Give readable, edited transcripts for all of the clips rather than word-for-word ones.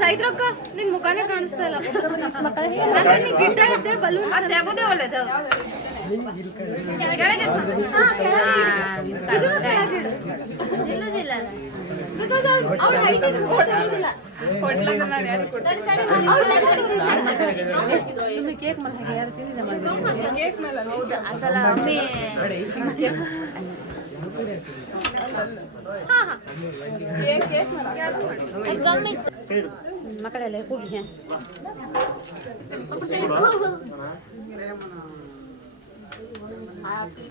ಚೈತ್ರಕ್ಕ ನಿನ್ ಮುಖಾನೇ ಕಾಣಿಸ್ತಾ ಇಲ್ಲ. ಗಿಡ್ಡ ಇದ್ದೆ ಬಲೂನ್ ತೆಗೋದೇ ಒಳ್ಳೇದು. ಸುಮ್ಮನೆ ಕೇಕ್ ಮೇಲೆ ಹಾಗೆ ಯಾರು ತಿಂದಿದೆ ಮಕ್ಕಳೆಲ್ಲ ಹೋಗಿ ಹ್ಯಾಪಿ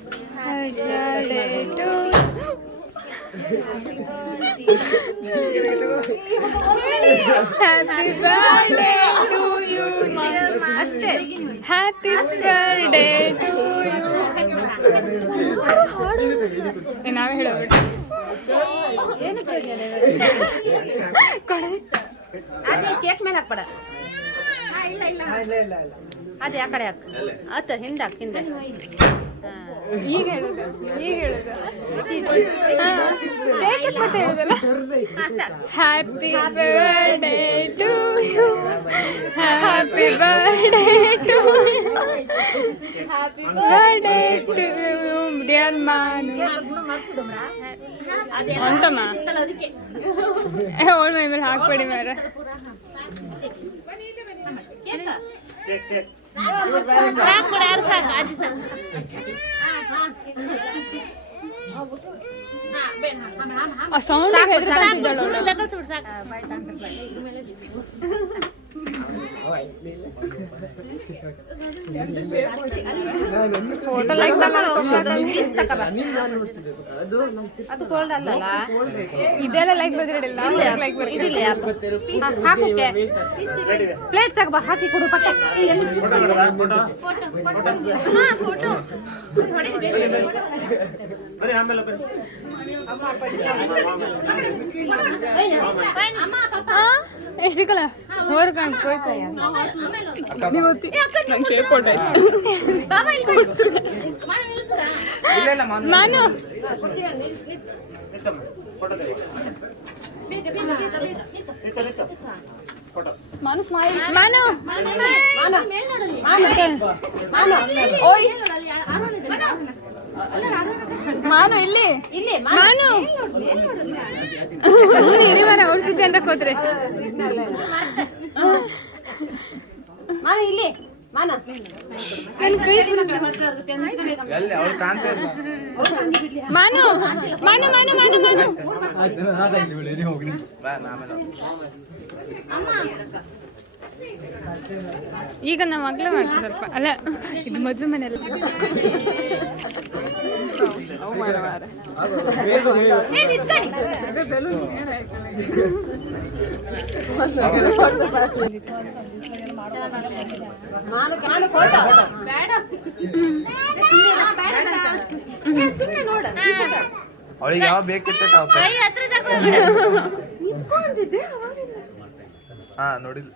ಬರ್ಡೇ ಟು ಯು ಅಷ್ಟೇ. ಹ್ಯಾಪಿ ಬರ್ಡೇ ಟು ಯು ನಾವೇ ಹೇಳಬೇಕು. ಏನು ಅದೇ ಕೇಕ್ ಮೇಲೆ ಹಾಕ್ಬೇಡ. ಅದೇ ಆ ಕಡೆ ಹಾಕ್. ಆತ ಹಿಂದೆ ಹಾಕ್ ಹಿಂದೆ. ಈಗ ಹೇಳುದು ಕೇಕ್ ಮತ್ತೆ ಹೇಳುದಲ್ಲ. Happy birthday to you happy birthday to happy birthday to you dear Manu ಅಂತಮ್ಮ ಅವಳ ಮೈ ಮೇಲೆ ಹಾಕ್ಬೇಡಿ ಮಾರ. ಆ ಸೌಂಡ್ ಫೋಟೋ ಲೈಕ್ ಅದು ಕೋಲ್ಡ್ ಅಲ್ಲಲ್ಲ, ಇದೆಲ್ಲ ಲೈಕ್ ಬಂದಿರಲಿಲ್ಲ. ಪ್ಲೇಟ್ ತಗಬ ಹಾಕಿ ಕೊಡು ಪಟ್ಟ. ಎಷ್ಟಿಕಲ್ಲ ಹೋರ್ ಕಾಣ್ಕೋಯ್ತು ಮಾನು ಮಾನು ಸ್ಮೈಲ್ ಮಾನು ಓಯ್ ಮಾನು ಇಲ್ಲಿ ಮಾನು ಸುಮ್ಮನೆ ಇರಿವಾರ ಅವ್ರ ಜೊತೆ ಅಂತ ಹೋದ್ರೆ ಮಾನು ಇಲ್ಲಿ ಮಾನು ಮಾನು ಮಾನು ಮಾನು ಮಾನು ಮಾನು ಈಗ ನಮ್ಮ ಮಗ್ಳು ಮಾಡ್ತೀವಿ ಸ್ವಲ್ಪ. ಅಲ್ಲ ಇದು ಮದುವೆ ಮನೆಯಲ್ಲ. ಅವಳಿಗೆ ಯಾವ ಬೇಕಿತ್ತ ಹಾ ನೋಡಿಲ್ಲ.